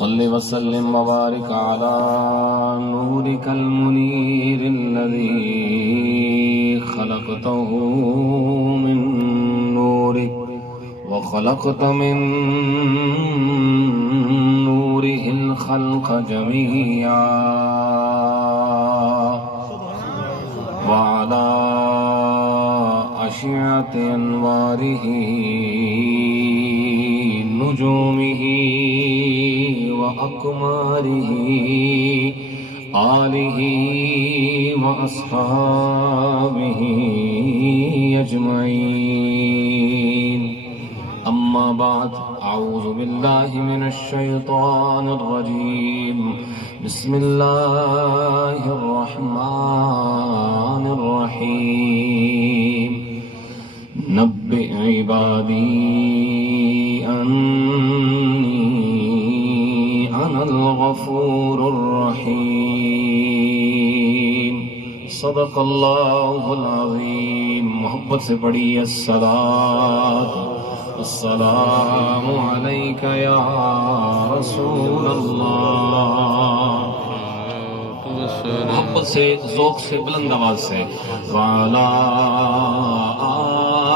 صل وسلم وبارك على نورك المنير الذي خلقته من نورك وخلقت من نوره الخلق جميعا وعلى أشعة أنواره نجومه وأقماره آله وأصحابه أجمعين أما بعد أعوذ بالله من الشيطان الرجيم بسم الله الرحمن الرحيم نبئ عبادي أني أنا الغفور الرحيم صدق الله العظيم. محبت سے پڑھی الصلاۃ والسلام علیک یا رسول اللہ. محبت سے، ذوق سے، بلند آواز سے وعلی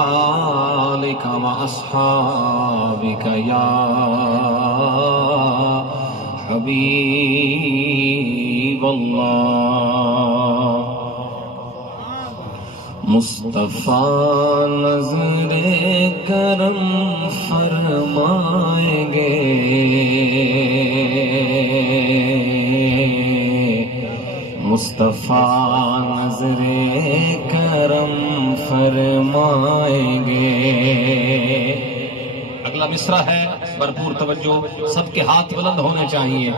آلک واصحابک یا حبیب اللہ. مصطفیٰ نظر کرم فرمائیں گے، مصطفیٰ نظر کرم فرمائیں گے. اگلا مصرع ہے، بھرپور توجہ، سب کے ہاتھ بلند ہونے چاہیے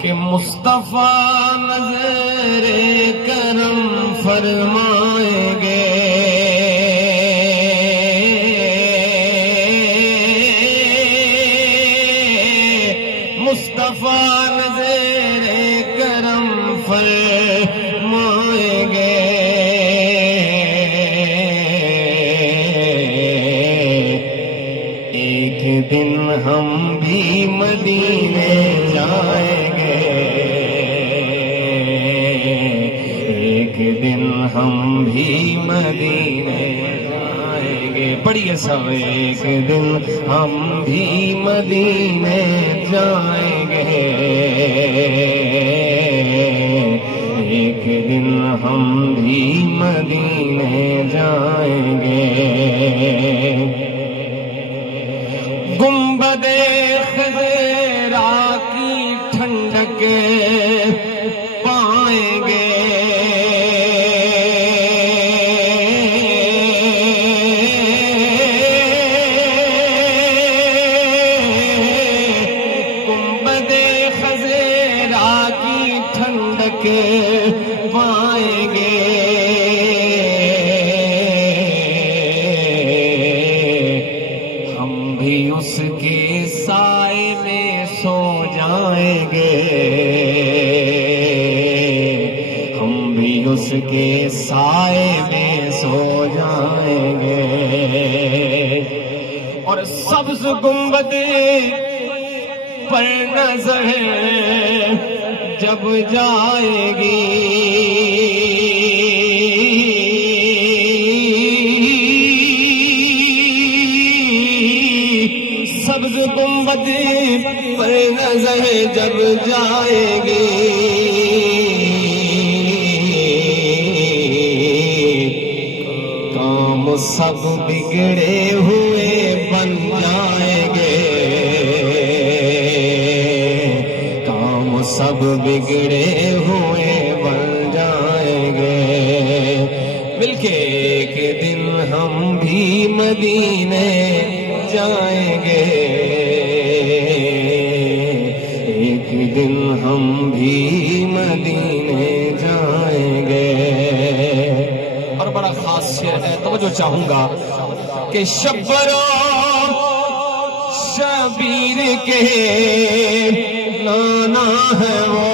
کہ مصطفیٰ نظر کرم فرمائیں گے، مصطفیٰ نظر کرم فرمائیں گے. ایک دن ہم بھی مدینے جائیں گے، ایک دن ہم بھی مدینے جائیں گے. پڑھیے سب، ایک دن ہم بھی مدینے جائیں گے، ایک دن ہم بھی مدینے جائیں گے. گنبد خضرا کی ٹھنڈک پائیں گے، گنبد خضرا کی ٹھنڈک پائیں گے. اس کے سائے میں سو جائیں گے، ہم بھی اس کے سائے میں سو جائیں گے. اور سبز گنبد پر نظر جب جائے گی، سبز گنبد پر نظر جب جائے گی، کام سب بگڑے ہوئے بن جائیں گے، کام سب بگڑے ہوئے بن جائیں گے. مل کے ایک دن ہم بھی مدینے جائیں گے، ایک دن ہم بھی مدینے جائیں گے. اور بڑا خاص شعر ہے، توجہ چاہوں گا کہ شبر و شبیر کے نانا ہے وہ،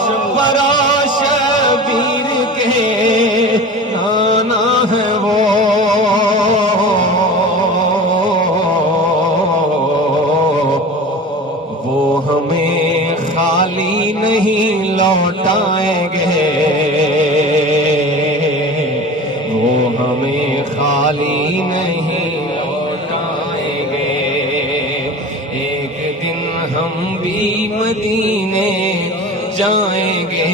شبر و شبیر کے خالی نہیں لوٹائیں گے، ایک دن ہم بھی مدینے جائیں گے،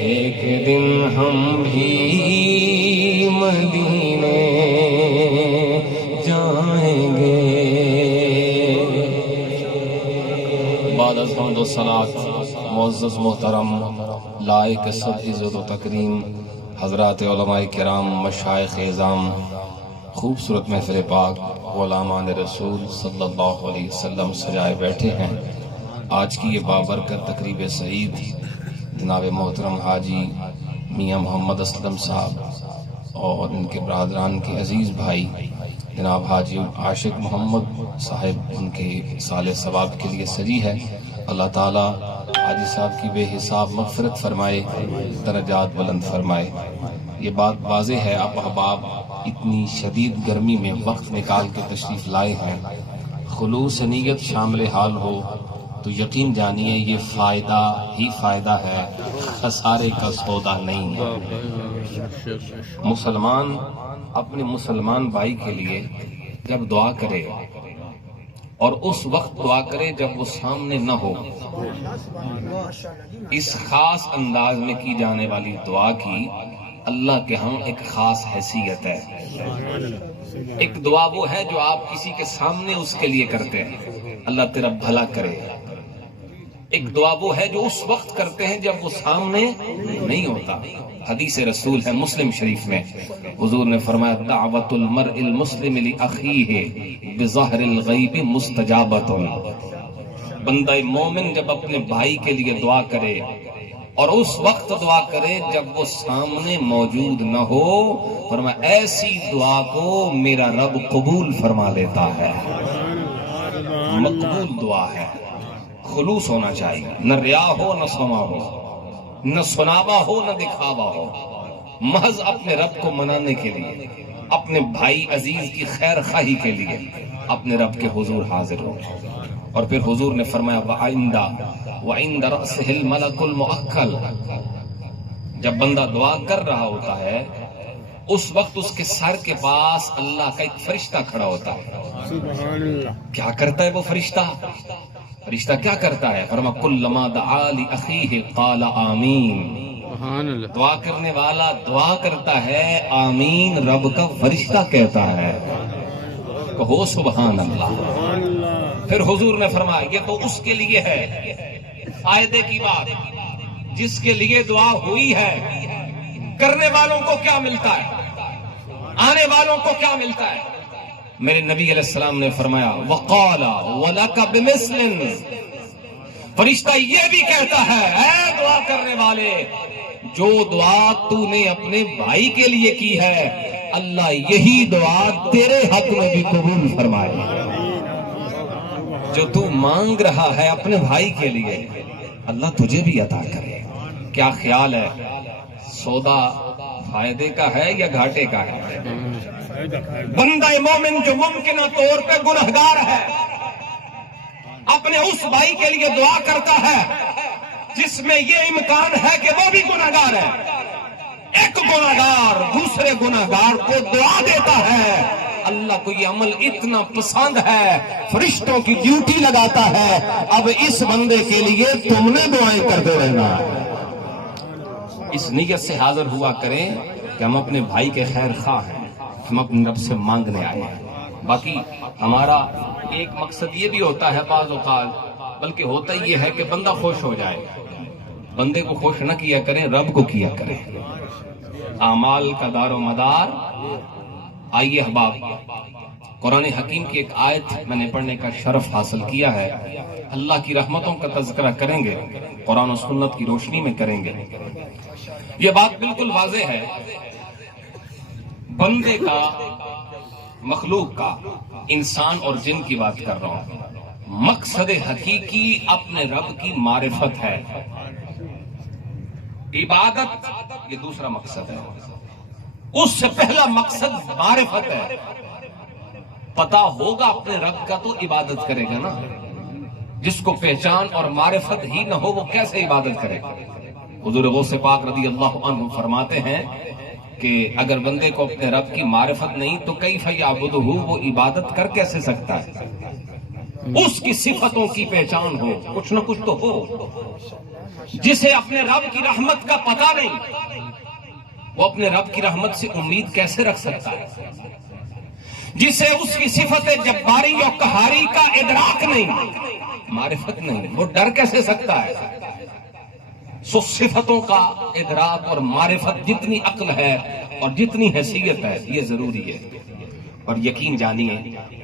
ایک دن ہم بھی مدینے جائیں گے۔ بعد از حمد و صلاۃ معزز محترم لائق سب عزت و تکریم حضرات علماء کرام، مشائخ اعظام، خوبصورت محفل پاک غلامان رسول صلی اللہ علیہ وسلم سجائے بیٹھے ہیں۔ آج کی یہ بابرکت تقریب سعید جناب محترم حاجی میاں محمد اسلم صاحب اور ان کے برادران کے عزیز بھائی جناب حاجی عاشق محمد صاحب ان کے سال ثواب کے لیے سجی ہے۔ اللہ تعالیٰ حاجی صاحب کی بے حساب مغفرت فرمائے، درجات بلند فرمائے۔ یہ بات واضح ہے، آپ احباب اتنی شدید گرمی میں وقت نکال کے تشریف لائے ہیں۔ خلوص نیت شامل حال ہو تو یقین جانیے یہ فائدہ ہی فائدہ ہے، خسارے کا سودا نہیں ہے۔ مسلمان اپنے مسلمان بھائی کے لیے جب دعا کرے اور اس وقت دعا کرے جب وہ سامنے نہ ہو، اس خاص انداز میں کی جانے والی دعا کی اللہ کے ہاں ایک خاص حیثیت ہے۔ ایک دعا وہ ہے جو آپ کسی کے سامنے اس کے لیے کرتے ہیں، اللہ تیرا بھلا کرے۔ ایک دعا وہ ہے جو اس وقت کرتے ہیں جب وہ سامنے نہیں ہوتا۔ حدیث رسول ہے مسلم شریف میں، حضور نے فرمایا دعوت المرء المسلم لأخیہ بظہر الغیب مستجابۃ۔ بندہ مومن جب اپنے بھائی کے لیے دعا کرے اور اس وقت دعا کرے جب وہ سامنے موجود نہ ہو، فرمایا ایسی دعا کو میرا رب قبول فرما لیتا ہے۔ مقبول دعا ہے، خلوص ہونا چاہیے، نہ ریا ہو نہ سما ہو، نہ سناوا ہو نہ دکھاوا ہو، محض اپنے رب کو منانے کے لیے، اپنے بھائی عزیز کی خیر خواہی کے لیے اپنے رب کے حضور حاضر ہو۔ اور پھر حضور نے فرمایا وَعِنْدَ رَأْسِهِ الْمَلَكُ الْمُؤَكَّلُ، جب بندہ دعا کر رہا ہوتا ہے اس وقت اس کے سر کے پاس اللہ کا ایک فرشتہ کھڑا ہوتا ہے۔ کیا کرتا ہے وہ فرشتہ؟ فرشتہ کیا کرتا ہے؟ فرمایا کلما دعا لأخیہ قال آمین، دعا کرنے والا دعا کرتا ہے آمین، رب کا فرشتہ کہتا ہے، کہو سبحان اللہ۔ پھر حضور نے فرمایا یہ تو اس کے لیے ہے فائدے کی بات جس کے لیے دعا ہوئی ہے، کرنے والوں کو کیا ملتا ہے، آنے والوں کو کیا ملتا ہے؟ میرے نبی علیہ السلام نے فرمایا وَقَالَ وَلَكَ بِمِثْلٍ، فرشتہ یہ بھی کہتا ہے اے دعا کرنے والے، جو دعا تو نے اپنے بھائی کے لیے کی ہے اللہ یہی دعا تیرے حق میں بھی قبول فرمائے۔ جو تو مانگ رہا ہے اپنے بھائی کے لیے اللہ تجھے بھی عطا کرے۔ کیا خیال ہے، سودا فائدے کا ہے یا گھاٹے کا ہے؟ بندہ مومن جو ممکنہ طور پہ گنہگار ہے اپنے اس بھائی کے لیے دعا کرتا ہے جس میں یہ امکان ہے کہ وہ بھی گنہگار ہے۔ ایک گنہگار دوسرے گنہگار کو دعا دیتا ہے، اللہ کو یہ عمل اتنا پسند ہے فرشتوں کی ڈیوٹی لگاتا ہے اب اس بندے کے لیے تم نے دعائیں کرتے رہنا۔ اس نیت سے حاضر ہوا کریں کہ ہم اپنے بھائی کے خیر خواہ ہیں، ہم اپنے رب سے مانگنے آئے ہیں۔ باقی ہمارا ایک مقصد یہ بھی ہوتا ہے بعض اوقات، بلکہ ہوتا یہ ہے کہ بندہ خوش ہو جائے۔ بندے کو خوش نہ کیا کریں، رب کو کیا کریں۔ اعمال کا دار و مدار۔ آئیے احباب، قرآن حکیم کی ایک آیت میں نے پڑھنے کا شرف حاصل کیا ہے، اللہ کی رحمتوں کا تذکرہ کریں گے، قرآن و سنت کی روشنی میں کریں گے۔ یہ بات بالکل واضح ہے، بندے کا، مخلوق کا، انسان اور جن کی بات کر رہا ہوں، مقصد حقیقی اپنے رب کی معرفت ہے۔ عبادت یہ دوسرا مقصد ہے، اس سے پہلا مقصد معرفت ہے۔ پتہ ہوگا اپنے رب کا تو عبادت کرے گا نا، جس کو پہچان اور معرفت ہی نہ ہو وہ کیسے عبادت کرے گا؟ حضور غوث پاک رضی اللہ عنہ فرماتے ہیں کہ اگر بندے کو اپنے رب کی معرفت نہیں تو کیف یعبدہ، وہ عبادت کر کیسے سکتا ہے؟ اس کی صفتوں کی پہچان ہو، کچھ نہ کچھ تو ہو۔ جسے اپنے رب کی رحمت کا پتہ نہیں، وہ اپنے رب کی رحمت سے امید کیسے رکھ سکتا ہے؟ جسے اس کی صفت جباری اور قہاری کا ادراک نہیں، معرفت نہیں، وہ ڈر کیسے سکتا ہے؟ سو صفتوں کا ادراک اور معرفت جتنی عقل ہے اور جتنی حیثیت ہے یہ ضروری ہے۔ اور یقین جانیے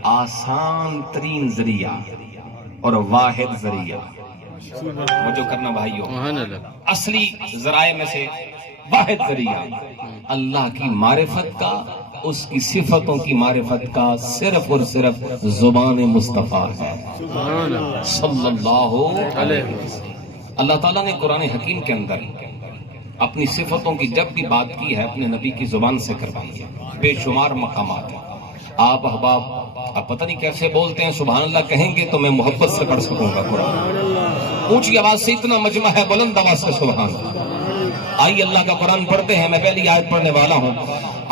آسان ترین ذریعہ اور واحد ذریعہ، وہ جو کرنا بھائیو، اصلی ذرائع میں سے واحد ذریعہ اللہ کی معرفت کا، اس کی صفتوں کی معرفت کا صرف اور صرف زبان مصطفیٰ ہے صلی اللہ علیہ وسلم۔ اللہ تعالیٰ نے قرآن حکیم کے اندر اپنی صفتوں کی جب بھی بات کی ہے اپنے نبی کی زبان سے کروائی ہے، بے شمار مقامات ہیں۔ آپ احباب آپ پتہ نہیں کیسے بولتے ہیں، سبحان اللہ کہیں گے تو میں محبت سے پڑھ سکوں گا قرآن۔ اونچی آواز سے اتنا مجمع ہے، بلند آواز سے سبحان اللہ۔ آئیے اللہ کا قرآن پڑھتے ہیں، میں پہلی آیت پڑھنے والا ہوں۔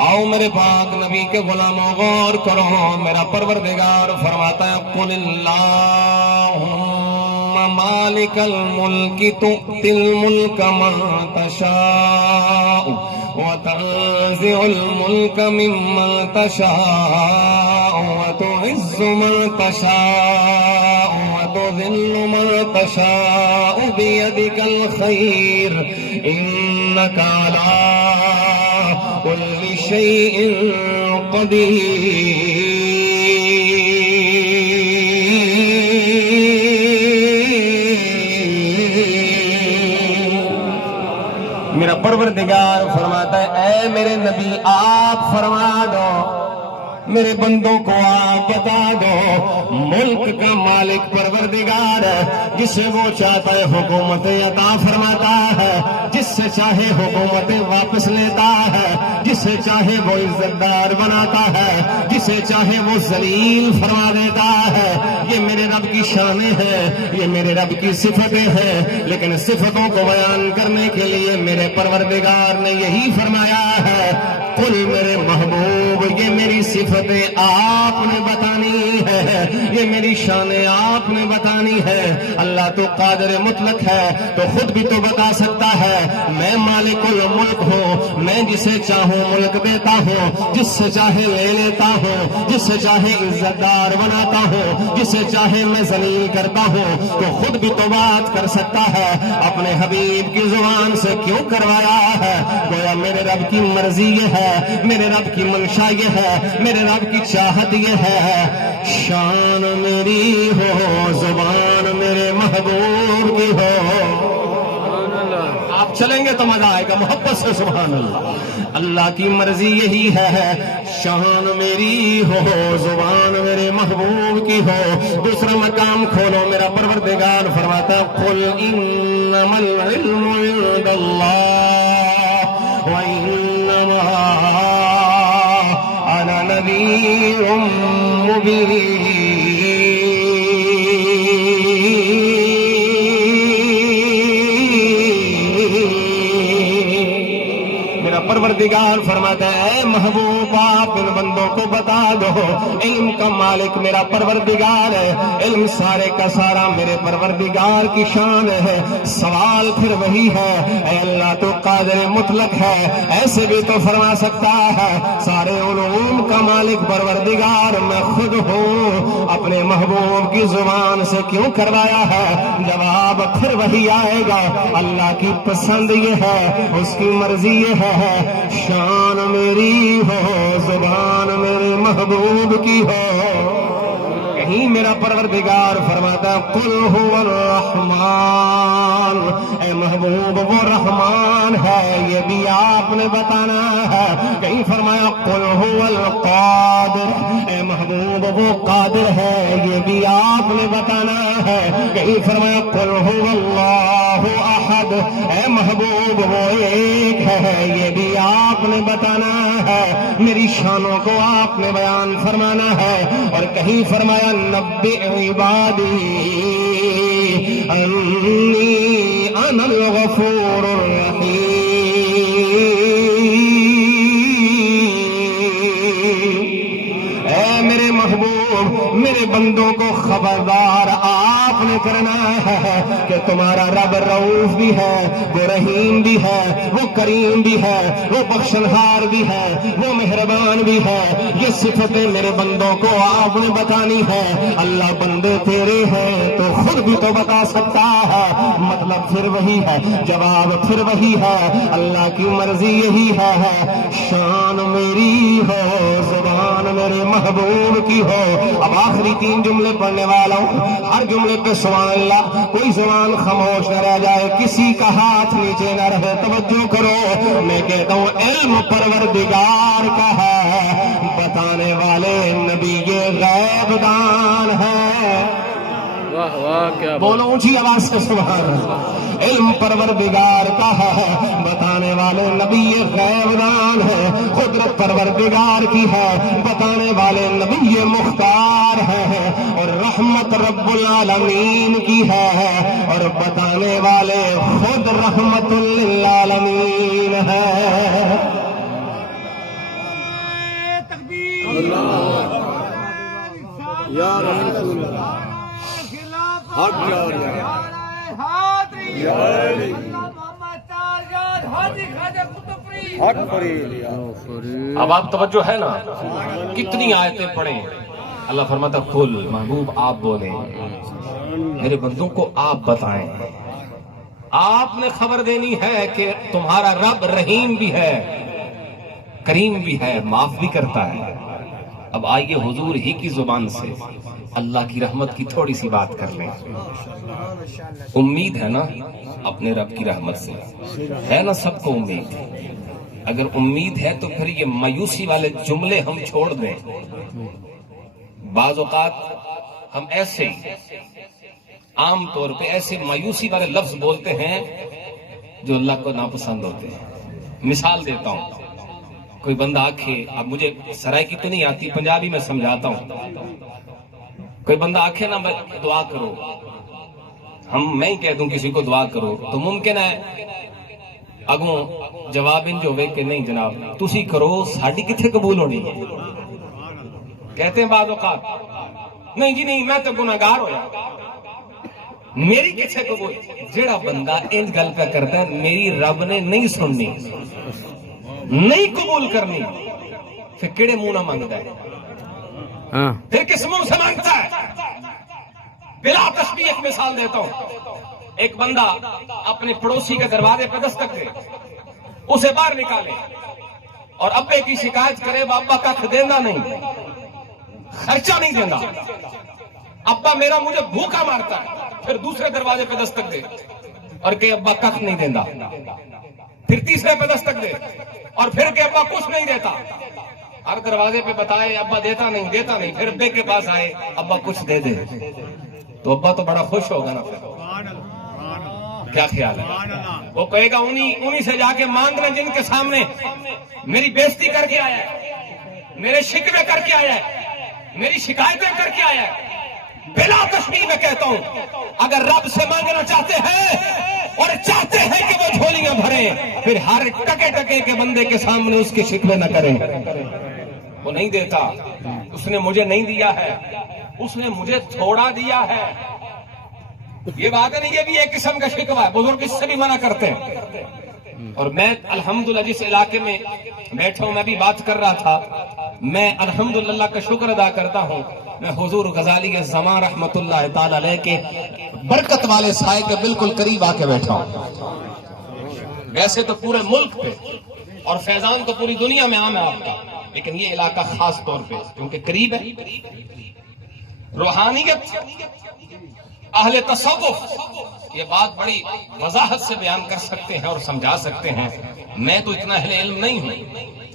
آؤ میرے پاک نبی کے غلاموں غور کرو، میرا پروردگار فرماتا ہے قل اللہم مالک الملک تؤتی الملک من تشاء وتنزع الملک ممن تشاء وتعز من تشاء وتذل من تشاء بيدك الخير إنك على كل شيء قدير۔ میرا پروردگار فرماتا ہے اے میرے نبی آپ فرما دو، میرے بندوں کو آپ بتا دو، ملک کا مالک پروردگار ہے، جسے وہ چاہتا ہے حکومت عطا فرماتا ہے، جس سے چاہے حکومت واپس لیتا ہے، جسے چاہے وہ عزت دار بناتا ہے، جسے چاہے وہ ذلیل فرما دیتا ہے۔ یہ میرے رب کی شانیں ہیں، یہ میرے رب کی صفتیں ہیں، لیکن صفتوں کو بیان کرنے کے لیے میرے پروردگار نے یہی فرمایا ہے قل میرے محبوب یہ میری صفتیں آپ نے بتانی ہے، یہ میری شانیں آپ نے بتانی ہے۔ اللہ تو قادر مطلق ہے تو خود بھی تو بتا سکتا ہے میں مالک الملک ہوں، میں جسے چاہوں ملک دیتا ہوں، جس سے چاہے لے لیتا ہوں، جس سے چاہے عزت دار بناتا ہوں، جسے چاہے میں ذلیل کرتا ہوں، تو خود بھی تو بات کر سکتا ہے، اپنے حبیب کی زبان سے کیوں کروایا ہے؟ گویا میرے رب کی مرضی یہ ہے، میرے رب کی منشا یہ ہے، میرے رب کی چاہت یہ ہے شان میری ہو، زبان میرے محبوب کی ہو۔ آپ چلیں گے تو مزہ آئے گا محبت سے سبحان اللہ۔ اللہ کی مرضی یہی ہے شان میری ہو، زبان میرے محبوب کی ہو۔ دوسرا مقام کھولو، میرا پروردگار فرماتا قل انما العلم عند اللہ وانما انا نذیر مبین۔ پروردگار فرماتا ہے اے محبوب آپ ان بندوں کو بتا دو علم کا مالک میرا پروردگار ہے، علم سارے کا سارا میرے پروردگار کی شان ہے۔ سوال پھر وہی ہے اے اللہ تو قادر مطلق ہے، ایسے بھی تو فرما سکتا ہے سارے علوم کا مالک پروردگار میں خود ہوں، اپنے محبوب کی زبان سے کیوں کروایا ہے؟ جواب پھر وہی آئے گا اللہ کی پسند یہ ہے، اس کی مرضی یہ ہے شان میری ہو، زبان میرے محبوب کی ہو۔ کہیں میرا پروردگار فرماتا قل هو الرحمن، اے محبوب وہ رحمان ہے، یہ بھی آپ نے بتانا ہے۔ کہیں فرمایا قل هو القادر، اے محبوب وہ قادر ہے، یہ بھی آپ نے بتانا ہے۔ کہیں فرمایا قل هو اللہ احد، اے محبوب وہ ایک ہے، یہ بھی آپ نے بتانا ہے۔ میری شانوں کو آپ نے بیان فرمانا ہے۔ اور کہیں فرمایا نبئ عبادی انی انا الغفور الرحیم۔ میرے بندوں کو خبردار آپ نے کرنا ہے کہ تمہارا رب رؤوف بھی ہے، وہ رحیم بھی ہے، وہ کریم بھی ہے، وہ بخشنہار بھی ہے، وہ مہربان بھی ہے۔ یہ صفتیں میرے بندوں کو آپ نے بتانی ہے۔ اللہ بندے تیرے ہیں تو خود بھی تو بتا سکتا ہے، مطلب پھر وہی ہے، جواب پھر وہی ہے، اللہ کی مرضی یہی ہے۔ شان میری ہو، زبان میرے محبوب کی ہو۔ اب آخری 3 جملے پڑھنے والا ہوں، ہر جملے پہ سبحان اللہ، کوئی زبان خاموش نہ رہ جائے، کسی کا ہاتھ نیچے نہ رہے، توجہ کرو۔ میں کہتا ہوں علم پروردگار کا ہے، بتانے والے نبی غیب دان ہے۔ واہ واہ کیا بولو اونچی آواز سے سبحان اللہ۔ علم پروردگار کا ہے، بتانے والے نبی غیب دان ہے۔ قدرت پروردگار کی ہے، بتانے والے نبی مختار ہے۔ اور رحمت رب العالمین کی ہے، اور بتانے والے خود رحمت للعالمین ہے۔ یا رسول اللہ حق اب آپ توجہ ہے نا، کتنی آیتیں پڑھیں۔ اللہ فرماتا قل، محبوب آپ بولیں، میرے بندوں کو آپ بتائیں، آپ نے خبر دینی ہے کہ تمہارا رب رحیم بھی ہے، کریم بھی ہے، معاف بھی کرتا ہے۔ اب آئیے حضور ہی کی زبان سے اللہ کی رحمت کی تھوڑی سی بات کر لیں۔ امید ہے نا اپنے رب کی رحمت سے، ہے نا سب کو امید؟ اگر امید ہے تو پھر یہ مایوسی والے جملے ہم چھوڑ دیں۔ بعض اوقات ہم ایسے عام طور پہ ایسے مایوسی والے لفظ بولتے ہیں جو اللہ کو ناپسند ہوتے ہیں۔ مثال دیتا ہوں، کوئی بندہ آکھے، اب مجھے سرائکی تو نہیں آتی، پنجابی میں سمجھاتا ہوں۔ کوئی بندہ آکھے نا دعا کرو، میں ہی کہہ دوں کسی کو دعا کرو تو ممکن ہے اگوں جواب انج ہوئے کہ نہیں جناب تسی کرو، ساڈی کتھے قبول ہونی ہے۔ کہتے ہیں بعض اوقات نہیں جی نہیں میں تو گناہگار ہویا، میری کتھے قبول؟ جیڑا بندہ انج گل پہ کرتا ہے میری رب نے نہیں سننی، نہیں قبول کرنی، پھر کیڑے منہ نہ مانگتا ہے؟ پھر کس منہ سے مانگتا ہے؟ بلا تشبیہ ایک مثال دیتا ہوں۔ ایک بندہ اپنے پڑوسی کے دروازے پہ دستک دے، اسے باہر نکالے اور ابے کی شکایت کرے، ابا کھ دینا نہیں، خرچہ نہیں دینا، ابا میرا مجھے بھوکا مارتا ہے۔ پھر دوسرے دروازے پہ دستک دے اور کہ ابا کھ نہیں دینا، پھر تیسرے پہ دستک دے اور پھر کہ ابا کچھ نہیں دیتا۔ ہر دروازے پہ بتائے ابا دیتا نہیں دیتا نہیں، پھر ابے کے پاس آئے ابا کچھ دے دے، تو ابا تو بڑا خوش ہوگا نا۔ پھر کیا خیال ہے؟ وہ کہے گا انہی سے جا کے مانگنا جن کے سامنے میری بےزتی کر کے آیا ہے، میرے شکوے کر کے آیا ہے، میری شکایتیں کر کے آیا ہے۔ بلا تشبیہ میں کہتا ہوں، اگر رب سے مانگنا چاہتے ہیں اور چاہتے ہیں کہ وہ جھولیاں بھریں، پھر ہر ٹکے ٹکے کے بندے کے سامنے اس کے شکوے نہ کریں۔ وہ نہیں دیتا، اس نے مجھے نہیں دیا ہے، اس نے مجھے تھوڑا دیا ہے، یہ بات ہے نہیں، یہ بھی ایک قسم کا شکوہ ہے، بزرگ اس سے بھی منع کرتے ہیں۔ اور میں الحمدللہ جس علاقے میں بیٹھا ہوں، میں بھی بات کر رہا تھا، میں الحمدللہ کا شکر ادا کرتا ہوں، میں حضور غزالی زمان رحمت اللہ تعالی علیہ کے برکت والے سائے کے بالکل قریب آ کے بیٹھا ہوں۔ ویسے تو پورے ملک پہ اور فیضان تو پوری دنیا میں عام ہے آپ کا، لیکن یہ علاقہ خاص طور پہ کیونکہ قریب ہے۔ روحانیت، اہل تصوف یہ بات بڑی وضاحت سے بیان کر سکتے ہیں اور سمجھا سکتے ہیں، میں تو اتنا اہل علم نہیں ہوں،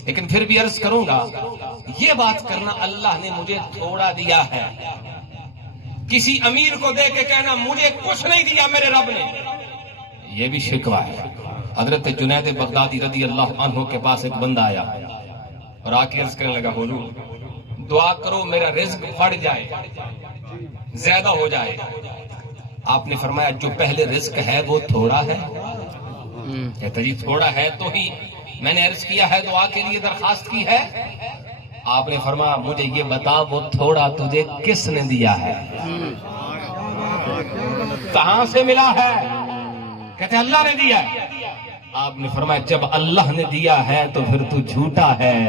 لیکن پھر بھی عرض کروں گا، یہ بات کرنا اللہ نے مجھے تھوڑا دیا ہے، کسی امیر کو دے کے کہنا مجھے کچھ نہیں دیا میرے رب نے، یہ بھی شکوہ ہے۔ حضرت جنید بغدادی رضی اللہ عنہ کے پاس ایک بندہ آیا اور آ کے عرض کرنے لگا، حضور دعا کرو میرا رزق بڑھ جائے، زیادہ ہو جائے۔ آپ نے فرمایا جو پہلے رزق ہے وہ تھوڑا ہے؟ کہتا جی تھوڑا ہے تو ہی میں نے عرض کیا ہے، دعا کے لیے درخواست کی ہے، آپ نے فرمایا مجھے یہ بتا وہ تھوڑا تجھے کس نے دیا ہے؟ کہاں سے ملا ہے؟ کہتے اللہ نے دیا ہے۔ آپ نے فرمایا جب اللہ نے دیا ہے تو پھر تو جھوٹا ہے،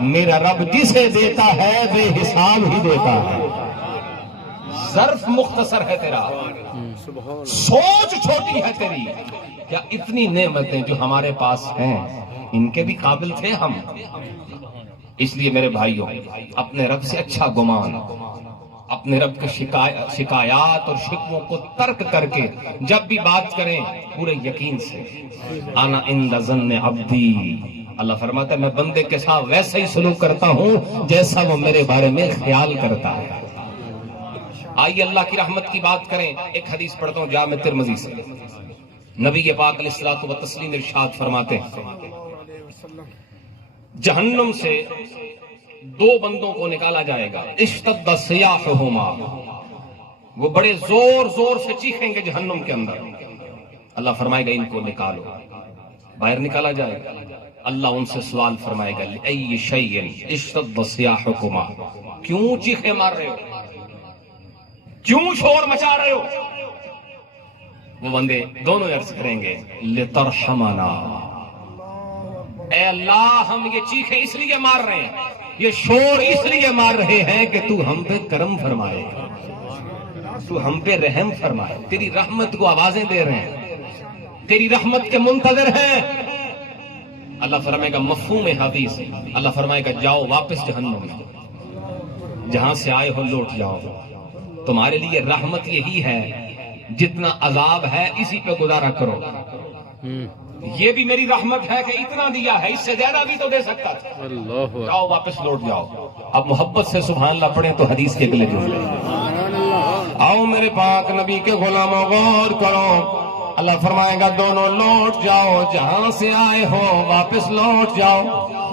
میرا رب جسے دیتا ہے بے حساب ہی دیتا ہے۔ ظرف مختصر ہے تیرا، سوچ چھوٹی ہے تیری۔ کیا اتنی نعمتیں جو ہمارے پاس ہیں ان کے بھی قابل تھے ہم؟ اس لیے میرے بھائیوں، اپنے رب سے اچھا گمان، اپنے رب کے شکایات اور شکووں کو ترک کر کے جب بھی بات کریں پورے یقین سے، انا عند ظن عبدی، اللہ فرماتا ہے میں بندے کے ساتھ ویسا ہی سلوک کرتا ہوں جیسا وہ میرے بارے میں خیال کرتا ہے۔ آئیے اللہ کی رحمت کی بات کریں۔ ایک حدیث پڑھتا ہوں جامع ترمذی سے، نبی پاک علیہ الصلوۃ والتسلیم ارشاد فرماتے ہیں جہنم سے دو بندوں کو نکالا جائے گا، اشتد صیاحہما، وہ بڑے زور زور سے چیخیں گے جہنم کے اندر، اللہ فرمائے گا ان کو نکالو، باہر نکالا جائے گا، اللہ ان سے سوال فرمائے گا لأی شیء اشتد صیاحکما، کیوں چیخیں مار رہے ہو، کیوں شور مچا رہے ہو؟ وہ بندے دونوں عرض کریں گے لترحمنا، اے اللہ ہم یہ چیخیں اس لیے مار رہے ہیں، یہ شور اس لیے مار رہے ہیں کہ تو ہم پہ کرم فرمائے، تو ہم پہ رحم فرمائے، تیری رحمت کو آوازیں دے رہے ہیں، تیری رحمت کے منتظر ہیں۔ اللہ فرمائے گا مفہوم حدیث، اللہ فرمائے گا جاؤ واپس جہنم میں، جہاں سے آئے ہو لوٹ جاؤ، تمہارے لیے رحمت یہی ہے، جتنا عذاب ہے اسی پہ گزارا کرو، یہ بھی میری رحمت ہے کہ اتنا دیا ہے، اس سے زیادہ بھی تو دے سکتا تھا، جاؤ واپس لوٹ جاؤ۔ اب محبت سے سبحان اللہ پڑھیں تو حدیث کے اگلے جملے، آؤ میرے پاک نبی کے غلاموں غور کرو، اللہ فرمائے گا دونوں لوٹ جاؤ، جہاں سے آئے ہو واپس لوٹ جاؤ۔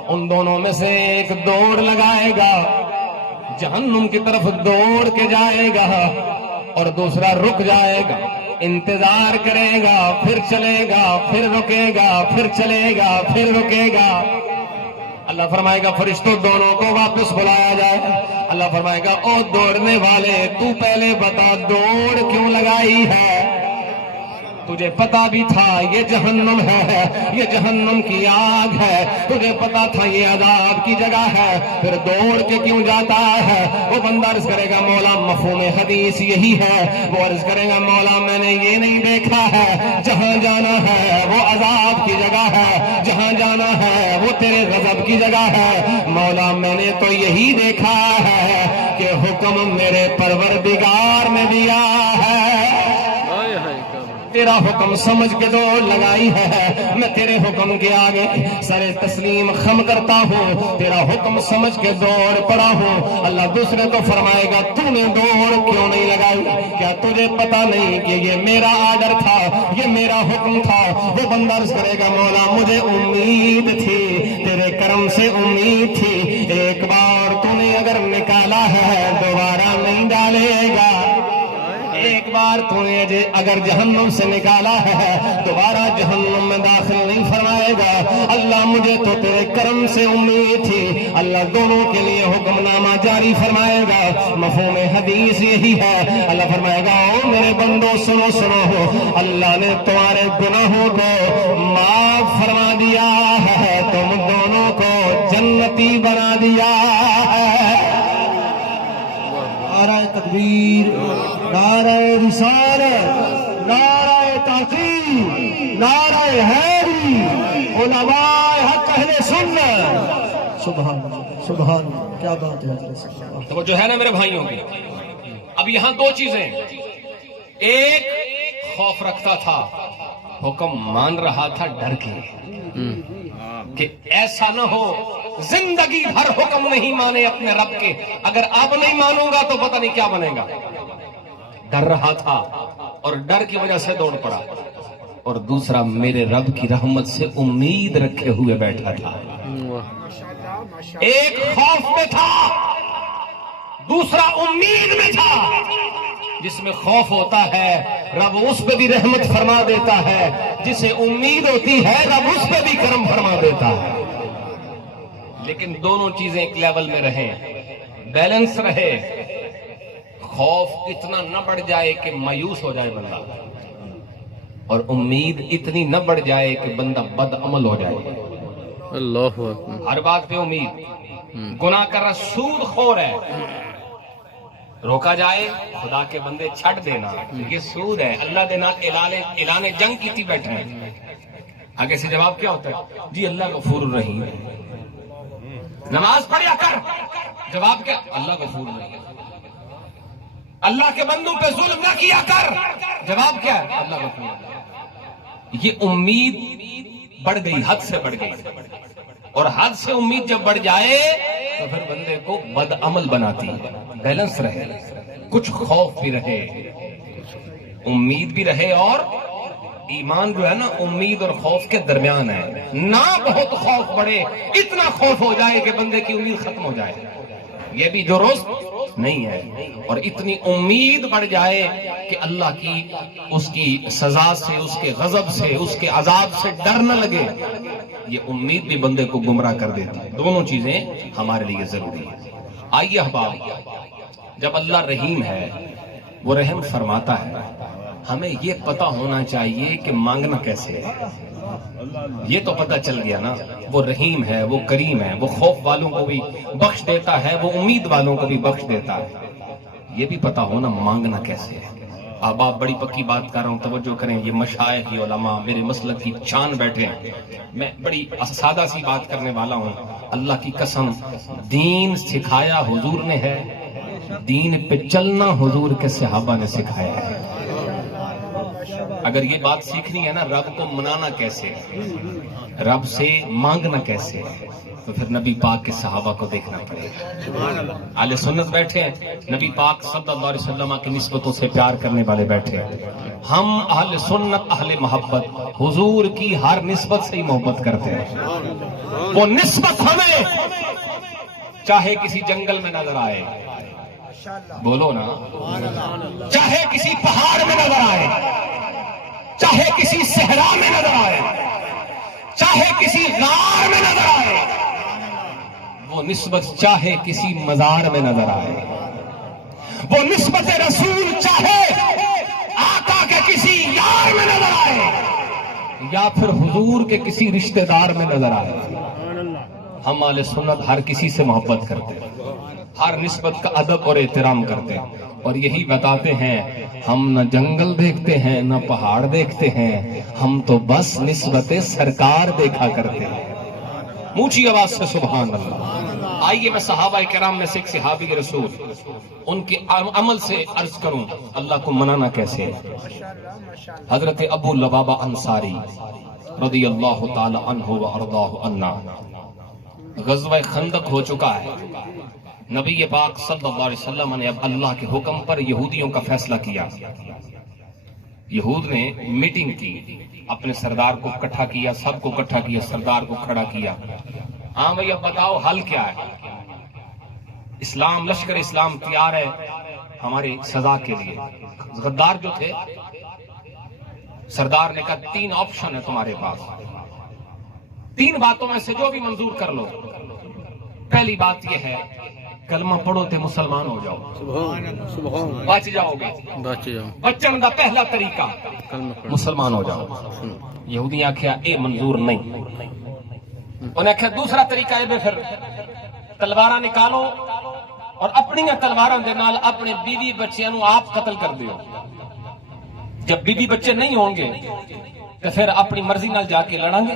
ان دونوں میں سے ایک دوڑ لگائے گا، جہنم کی طرف دوڑ کے جائے گا، اور دوسرا رک جائے گا، انتظار کرے گا، پھر چلے گا، پھر رکے گا، پھر چلے گا، پھر رکے گا۔ اللہ فرمائے گا فرشتوں دونوں کو واپس بلایا جائے، اللہ فرمائے گا او دوڑنے والے تو پہلے بتا دوڑ کیوں لگائی ہے؟ تجھے پتا بھی تھا یہ جہنم ہے، یہ جہنم کی آگ ہے، تجھے پتا تھا یہ عذاب کی جگہ ہے، پھر دوڑ کے کیوں جاتا ہے؟ وہ بندہ عرض کرے گا مولا مفہوم حدیث یہی ہے، وہ عرض کرے گا مولا میں نے یہ نہیں دیکھا ہے، جہاں جانا ہے وہ عذاب کی جگہ ہے، جہاں جانا ہے وہ تیرے غضب کی جگہ ہے، مولا میں نے تو یہی دیکھا ہے کہ حکم میرے پروردگار نے دیا ہے، تیرا حکم سمجھ کے دوڑ لگائی ہے، میں تیرے حکم کے آگے سر تسلیم خم کرتا ہوں، تیرا حکم سمجھ کے دوڑ پڑا ہوں۔ اللہ دوسرے کو فرمائے گا تو نے دوڑ کیوں نہیں لگائی؟ کیا تجھے پتا نہیں کہ یہ میرا آرڈر تھا، یہ میرا حکم تھا؟ وہ بندہ عرض کرے گا مولا مجھے امید تھی، تیرے کرم سے امید تھی، ایک بار تو نے اگر نکالا ہے دوبارہ نہیں ڈالے گا، ایک بار تو نے اگر جہنم سے نکالا ہے دوبارہ جہنم میں داخل نہیں فرمائے گا، اللہ مجھے تو تیرے کرم سے امید تھی، اللہ دونوں کے لیے حکم نامہ جاری فرمائے گا۔ مفہوم حدیث یہی ہے، اللہ فرمائے گا او میرے بندو سنو سنو، اللہ نے تمہارے گناہوں کو معاف فرما دیا ہے، تم دونوں کو جنتی بنا دیا ہے۔ نعرہ تکبیر، نعرہ رسالت، نعرہ تحقیق، نعرہ حیدری، علماء حق اہل سنت، سبحان سبحان، کیا بات ہے حضرت۔ تو جو ہے نا میرے بھائیوں کی، اب یہاں دو چیزیں، ایک خوف رکھتا تھا، حکم مان رہا تھا ڈر کے کہ ایسا نہ ہو زندگی بھر حکم نہیں مانے اپنے رب کے، اگر اب نہیں مانوں گا تو پتہ نہیں کیا بنے گا، ڈر رہا تھا اور ڈر کی وجہ سے دوڑ پڑا، اور دوسرا میرے رب کی رحمت سے امید رکھے ہوئے بیٹھا تھا، ایک خوف میں تھا دوسرا امید میں تھا، جس میں خوف ہوتا ہے رب اس پہ بھی رحمت فرما دیتا ہے، جسے امید ہوتی ہے رب اس پہ بھی کرم فرما دیتا ہے۔ لیکن دونوں چیزیں ایک لیول میں رہیں، بیلنس رہے، خوف اتنا نہ بڑھ جائے کہ مایوس ہو جائے بندہ، اور امید اتنی نہ بڑھ جائے کہ بندہ بد عمل ہو جائے۔ اللہ اکبر۔ ہر بات پہ امید، گناہ کر رہا سود خور ہے، روکا جائے خدا کے بندے چھٹ دینا، یہ سود ہے، اللہ دے نال اعلان جنگ کی تھی بیٹھے ہیں۔ آگے سے جواب کیا ہوتا ہے؟ جی اللہ غفور الرحیم ہے۔ نماز پڑھیا کر، جواب کیا؟ اللہ غفور الرحیم۔ اللہ کے بندوں پہ ظلم نہ کیا کر، جواب کیا ہے؟ اللہ غفور الرحیم۔ یہ امید بڑھ گئی، حد سے بڑھ گئی، اور حد سے امید جب بڑھ جائے تو پھر بندے کو بد عمل بناتی ہے۔ بیلنس رہے، کچھ خوف بھی رہے، امید بھی رہے، اور ایمان جو ہے نا امید اور خوف کے درمیان ہے، نہ بہت خوف بڑھے، اتنا خوف ہو جائے کہ بندے کی امید ختم ہو جائے، یہ بھی درست نہیں ہے، اور اتنی امید بڑھ جائے کہ اللہ کی اس کی سزا سے، اس کے غضب سے، اس کے عذاب سے ڈر نہ لگے، یہ امید بھی بندے کو گمراہ کر دیتی ہے۔ دونوں چیزیں ہمارے لیے ضروری ہیں۔ آئیے احباب، جب اللہ رحیم ہے، وہ رحم فرماتا ہے، ہمیں یہ پتا ہونا چاہیے کہ مانگنا کیسے ہے۔ یہ تو پتہ چل گیا نا، وہ رحیم ہے، وہ کریم ہے، وہ خوف والوں کو بھی بخش دیتا ہے، وہ امید والوں کو بھی بخش دیتا ہے۔ یہ بھی پتا ہونا مانگنا کیسے ہے۔ آپ بڑی پکی بات کر رہا ہوں، توجہ کریں، یہ مشائخ کی علماء میرے مسلک کی چاند بیٹھے ہیں، میں بڑی سادہ سی بات کرنے والا ہوں۔ اللہ کی قسم، دین سکھایا حضور نے ہے، دین پہ چلنا حضور کے صحابہ نے سکھایا ہے۔ اگر یہ بات سیکھنی ہے نا، رب کو منانا کیسے ہے، رب سے مانگنا کیسے ہے، تو پھر نبی پاک کے صحابہ کو دیکھنا پڑے گا۔ اہل سنت بیٹھے ہیں، نبی پاک صلی اللہ علیہ وسلم کی نسبتوں سے پیار کرنے والے بیٹھے ہیں۔ ہم اہل سنت، اہل محبت، حضور کی ہر نسبت سے ہی محبت کرتے ہیں۔ وہ نسبت ہمیں چاہے کسی جنگل میں نظر آئے، بولو نا، چاہے کسی پہاڑ میں نظر آئے، چاہے کسی صحرا میں نظر آئے، چاہے کسی غار میں نظر آئے، وہ نسبت چاہے کسی مزار میں نظر آئے، وہ نسبت رسول چاہے آقا کے کسی یار میں نظر آئے، یا پھر حضور کے کسی رشتہ دار میں نظر آئے، ہم اہل سنت ہر کسی سے محبت کرتے ہیں، ہر نسبت کا ادب اور احترام کرتے ہیں، اور یہی بتاتے ہیں ہم نہ جنگل دیکھتے ہیں نہ پہاڑ دیکھتے ہیں، ہم تو بس نسبت سرکار دیکھا کرتے ہیں۔ اونچی آواز سے سبحان اللہ۔ آئیے میں صحابہ کرام میں سے ایک صحابی رسول، ان کے عمل سے عرض کروں اللہ کو منانا کیسے ہے۔ حضرت ابو لبابہ انصاری رضی اللہ تعالی عنہ و ارضاہ عنا، غزوہ خندق ہو چکا ہے، نبی پاک صلی اللہ علیہ وسلم نے اب اللہ کے حکم پر یہودیوں کا فیصلہ کیا۔ یہود نے میٹنگ کی، اپنے سردار کو اکٹھا کیا، سب کو اکٹھا کیا، سردار کو کھڑا کیا، ہاں بھئی اب بتاؤ حل کیا ہے؟ اسلام، لشکر اسلام تیار ہے ہماری سزا کے لیے۔ غدار جو تھے، سردار نے کہا 3 آپشن ہے تمہارے پاس، 3 باتوں میں سے جو بھی منظور کر لو۔ پہلی بات یہ ہے کلمہ پڑھو تے مسلمان ہو جاؤ، بچ جاؤ گے، بچن دا پہلا طریقہ مسلمان ہو جاؤ۔ یہودی آکھیا اے منظور نہیں، انہیں آکھیا دوسرا طریقہ ہے پھر تلوارہ نکالو اور اپنی تلواراں دے نال اپنے بیوی بچیاں نو آپ قتل کر دیو، جب بیوی بچے نہیں ہوں گے تو پھر اپنی مرضی نال جا کے لڑیں گے،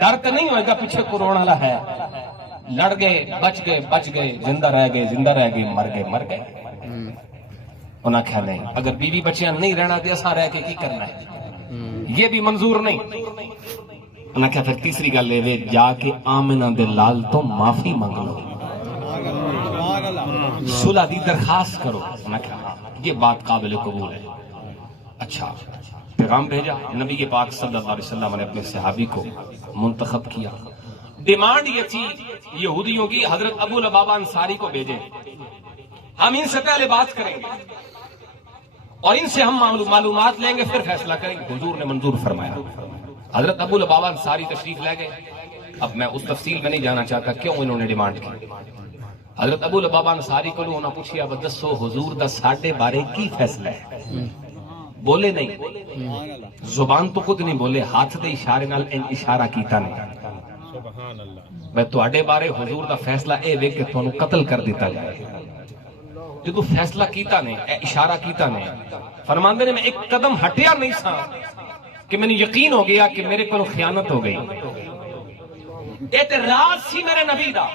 ڈر تو نہیں ہوئے گا پیچھے کوئی رونے والا ہے، لڑ گئے بچ گئے، زندہ رہ گئے، مر گئے۔ انہاں کہا نہیں، اگر بیوی بچیاں نہیں رہنا دے اساں رہ کے کی کرنا ہے، یہ بھی منظور نہیں۔ انہاں کہا پھر تیسری گل لے جا کے آمنہ دے لال تو معافی مانگ لو، صلح دی درخواست کرو۔ انہاں کہا یہ بات قابل قبول ہے۔ اچھا، پیغام بھیجا، نبی پاک صلی اللہ علیہ وسلم نے اپنے صحابی کو منتخب کیا۔ ڈیمانڈ یہ تھی یہودیوں کی، حضرت ابو لبابہ انصاری کو بھیجیں، ہم ان سے پہلے بات کریں گے اور ان سے ہم معلومات لیں گے، پھر فیصلہ کریں گے۔ حضور نے منظور فرمایا۔ حضرت ابو لبابہ انصاری تشریف لے گئے، اب میں اس تفصیل میں نہیں جانا چاہتا کیوں انہوں نے ڈیمانڈ کی. حضرت ابو لبابہ انصاری کو انہوں نے پوچھیا دسو حضور دا ساڈے بارے کی فیصلہ ہے. بولے نہیں, زبان تو خود نہیں بولے, ہاتھ دے اشارے نال اشارہ کیتا نہیں. میں تواڈے بارے حضور دا فیصلہ اے وے کہ تانوں قتل کر دیتا جائے. جدو فیصلہ کیتا نے, اشارہ کیتا نے, فرماندے نے میں ایک قدم ہٹیا نہیں سا کہ میں نے یقین ہو گیا کہ میرے کو خیانت ہو گئی. یہ تو راز سی میرے نبی دا,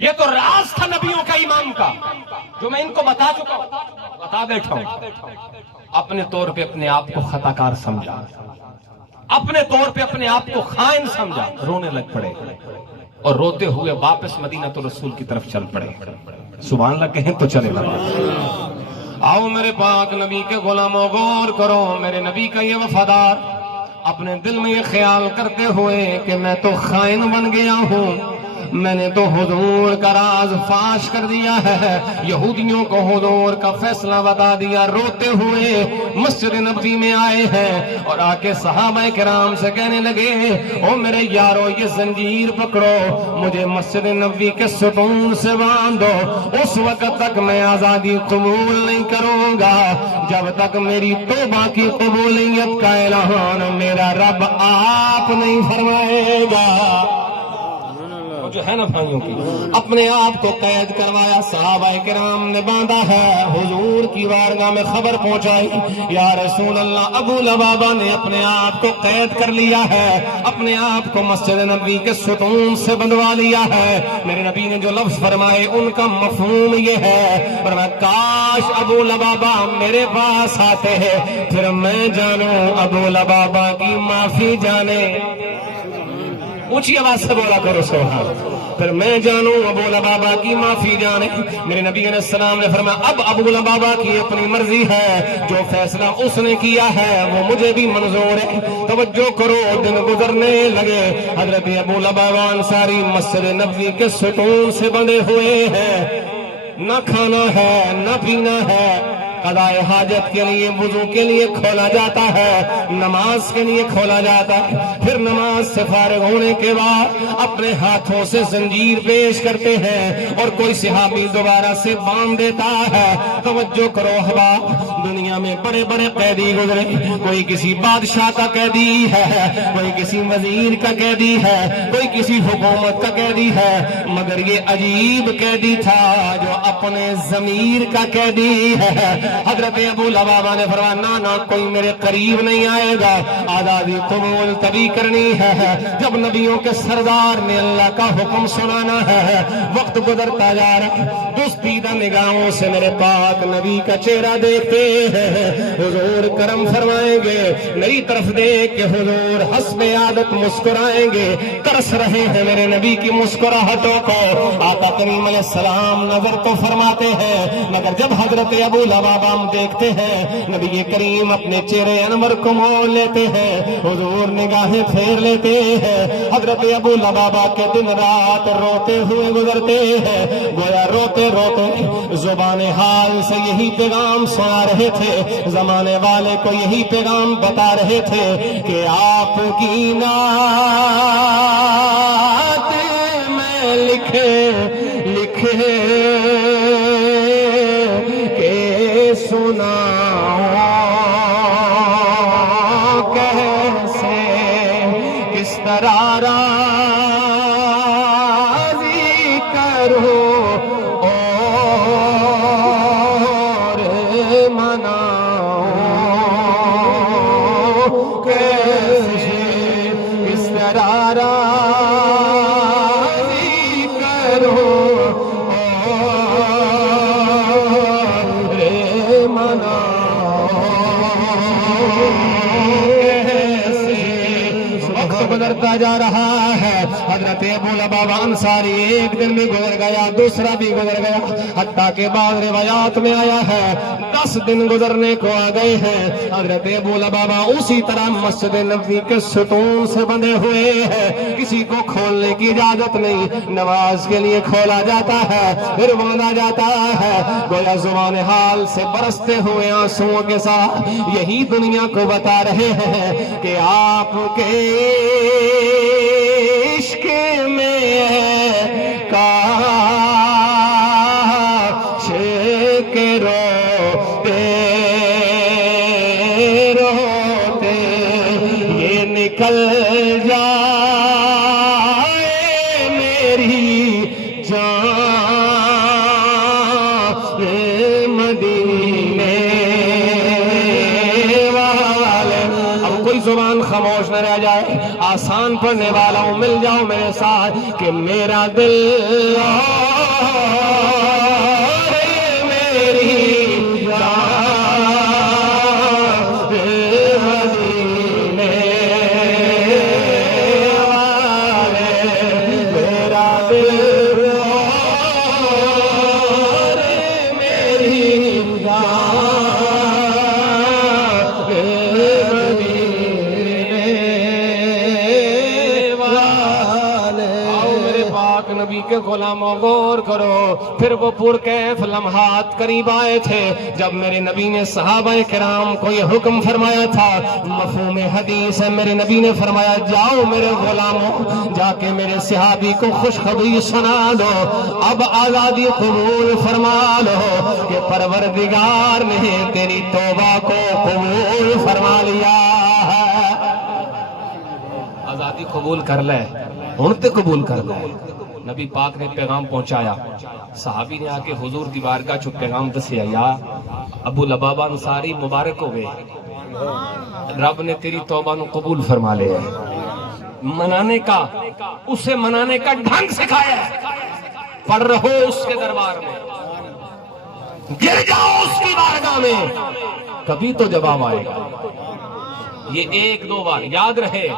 یہ تو راز تھا نبیوں کا امام کا جو میں ان کو بتا چکا ہوں, بتا بیٹھا ہوں. اپنے طور پہ اپنے آپ کو خطا کار سمجھا, اپنے طور پہ اپنے آپ کو خائن سمجھا, رونے لگ پڑے اور روتے ہوئے واپس مدینہ تو رسول کی طرف چل پڑے. سبحان اللہ کہیں تو چلے لگا. آؤ میرے پاک نبی کے غلاموں غور کرو, میرے نبی کا یہ وفادار اپنے دل میں یہ خیال کرتے ہوئے کہ میں تو خائن بن گیا ہوں, میں نے تو حضور کا راز فاش کر دیا ہے, یہودیوں کو حضور کا فیصلہ بتا دیا. روتے ہوئے مسجد نبوی میں آئے ہیں اور آ کے صحابہ کرام سے کہنے لگے او میرے یارو یہ زنجیر پکڑو, مجھے مسجد نبوی کے ستون سے باندھو, اس وقت تک میں آزادی قبول نہیں کروں گا جب تک میری توبہ کی قبولیت کا اعلان میرا رب آپ نہیں فرمائے گا. جو ہے نا بھائیوں کی, اپنے آپ کو قید کروایا, صحابہ کرام نے باندھا ہے, حضور کی بارگاہ میں خبر پہنچائی یا رسول اللہ ابو لبابہ نے اپنے آپ کو قید کر لیا ہے, اپنے آپ کو مسجد نبوی کے ستون سے بندھوا لیا ہے. میرے نبی نے جو لفظ فرمائے ان کا مفہوم یہ ہے, فرمایا کاش ابو لبابہ میرے پاس آتے ہیں, پھر میں جانوں ابو لبابہ کی معافی جانے. اونچی آواز سے بولا کرو سبحان, پھر میں جانوں ابو لبابہ کی معافی جانے. میرے نبی علیہ السلام نے فرمایا اب ابو لبابہ کی اپنی مرضی ہے, جو فیصلہ اس نے کیا ہے وہ مجھے بھی منظور ہے. توجہ کرو, دن گزرنے لگے, حضرت ابو لبابہ انصاری مسجد نبوی کے ستون سے بندھے ہوئے ہیں, نہ کھانا ہے نہ پینا ہے. قضاء حاجت کے لیے وضو کے لیے کھولا جاتا ہے, نماز کے لیے کھولا جاتا ہے, پھر نماز سے فارغ ہونے کے بعد اپنے ہاتھوں سے زنجیر پیش کرتے ہیں اور کوئی صحابی دوبارہ سے باندھ دیتا ہے. توجہ کرو احباب, دنیا میں بڑے بڑے قیدی گزرے, کوئی کسی بادشاہ کا قیدی ہے, کوئی کسی وزیر کا قیدی ہے, کوئی کسی حکومت کا قیدی ہے, مگر یہ عجیب قیدی تھا جو اپنے ضمیر کا قیدی ہے. حضرت ابو لبابہ نے فرمایا نہ کوئی میرے قریب نہیں آئے گا, آزادی قبول تبھی کرنی ہے جب نبیوں کے سردار نے اللہ کا حکم سنانا ہے. وقت گزرتا جا رہا, دستیدہ نگاہوں سے میرے پاک نبی کا چہرہ دیکھتے ہیں, حضور کرم فرمائیں گے, میری طرف دیکھ کے حضور حسب عادت مسکرائیں گے. ترس رہے ہیں میرے نبی کی مسکراہٹوں کو, آقا کریم علیہ السلام نظر تو فرماتے ہیں مگر جب حضرت ابو لبابہ ہم دیکھتے ہیں نبی کریم اپنے چہرے انور کو موڑ لیتے ہیں, حضور نگاہیں پھیر لیتے ہیں. حضرت ابو لبابہ کے دن رات روتے ہوئے گزرتے ہیں, گویا روتے روتے زبان حال سے یہی پیغام سنا رہے تھے, زمانے والے کو یہی پیغام بتا رہے تھے کہ آپ کی نعت میں لکھے سنا کیسے کس طرح راضی کروں اور مناؤں, کیسے کس طرح راضی کروں گزرتا جا رہا ہے. حضرت ابو لبابہ انصاری ایک دن بھی گزر گیا, دوسرا بھی گزر گیا, حتیٰ کہ بعض روایات میں آیا ہے 10 دن گزرنے کو آ گئے ہیں. حضرت ابو لبابہ اسی طرح مسجد نبوی کے ستون سے بندھے ہوئے ہیں, کسی کو کھولنے کی اجازت نہیں, نماز کے لیے کھولا جاتا ہے پھر باندھا جاتا ہے. گویا زبان حال سے برستے ہوئے آنسوؤں کے ساتھ یہی دنیا کو بتا رہے ہیں کہ آپ کے جائے میری جان مدینے والے. اب کوئی زبان خاموش نہ رہ جائے. آسان پڑھنے والا ہوں مل جاؤ میرے ساتھ کہ میرا دل میری جان مدینے والے. میرا دل میری نبی کے غلاموں غور کرو. پھر وہ پرکیف لمحات قریب آئے تھے جب میرے نبی نے صحابہ کرام کو یہ حکم فرمایا تھا. مفہوم حدیث ہے, میرے نبی نے فرمایا جاؤ میرے غلاموں, جا کے میرے صحابی کو خوشخبری سنا دو, اب آزادی قبول فرما لو کہ پروردگار نے تیری توبہ کو قبول فرما لیا ہے. آزادی قبول کر لے, ہن تے قبول کر لے. نبی پاک نے پیغام پہنچایا. صحابی نے آ کے حضور دی بارگاہ چ پیغام دسیا, یا ابو لبابہ انصاری مبارک ہوئے, رب نے تیری توبہ نو قبول فرما لیا ہے. منانے کا, اسے منانے کا ڈھنگ سکھایا ہے. پڑھ رہو اس کے دربار میں, گر جاؤ اس کی بارگاہ میں, کبھی تو جواب آئے گا. یہ ایک دو بار یاد رہے.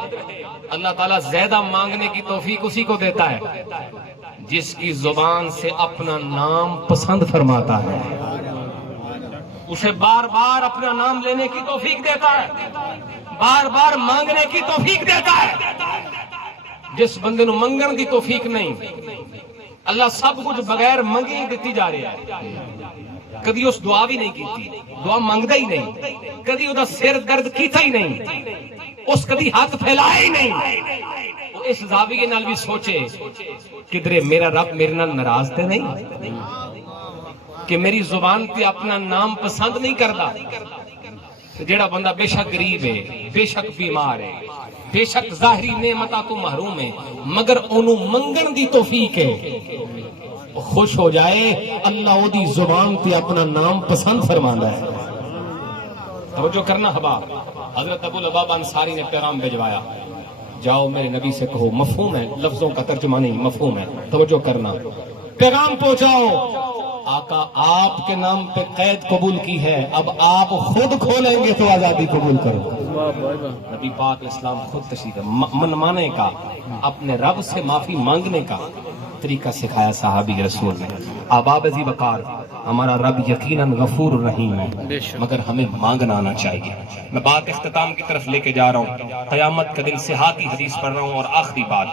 اللہ تعالیٰ زیادہ مانگنے کی توفیق اسی کو دیتا ہے جس کی زبان سے اپنا نام پسند فرماتا ہے. اسے بار بار اپنا نام لینے کی توفیق دیتا ہے, بار بار مانگنے کی توفیق دیتا ہے. جس بندے نو منگن کی توفیق نہیں, اللہ سب کچھ بغیر منگے ہی دیتی جا رہی ہے. کدی اس دعا بھی نہیں کیتی, دعا منگدا ہی نہیں, کدی وہ سر درد کیتا ہی نہیں, اس کدی ہاتھ پھیلایا ہی نہیں. وہ اس زاویے نال بھی سوچے کدھرے میرا رب میرے نال ناراض تے نہیں کہ میری زبان تے اپنا نام پسند نہیں کردا. جیڑا بندہ بے شک غریب ہے, بے شک بیمار ہے, بے شک ظاہری نعمتاں تو محروم ہے, مگر اونوں منگن دی توفیق ہے, خوش ہو جائے اللہ او دی زبان تے اپنا نام پسند فرماندا ہے. توجہ کرنا حباب. حضرت ابو لبابہ انصاری نے پیغام بھجوایا, جاؤ میرے نبی سے کہو. مفہوم ہے, لفظوں کا ترجمہ نہیں, مفہوم ہے, توجہ کرنا. پیغام پہنچاؤ, آقا آپ کے نام پہ قید قبول کی ہے, اب آپ خود کھولیں گے تو آزادی قبول کرو. نبی پاک اسلام خود تشریف من مانے کا, اپنے رب سے معافی مانگنے کا طریقہ سکھایا صحابی رسول نے. آباب ذی وقار, ہمارا رب یقیناً غفور رحیم ہے, مگر ہمیں مانگنا آنا چاہیے. میں بات اختتام کی طرف لے کے جا رہا ہوں. قیامت کا دن صحاحی حدیث پڑھ رہا ہوں, اور آخری بات,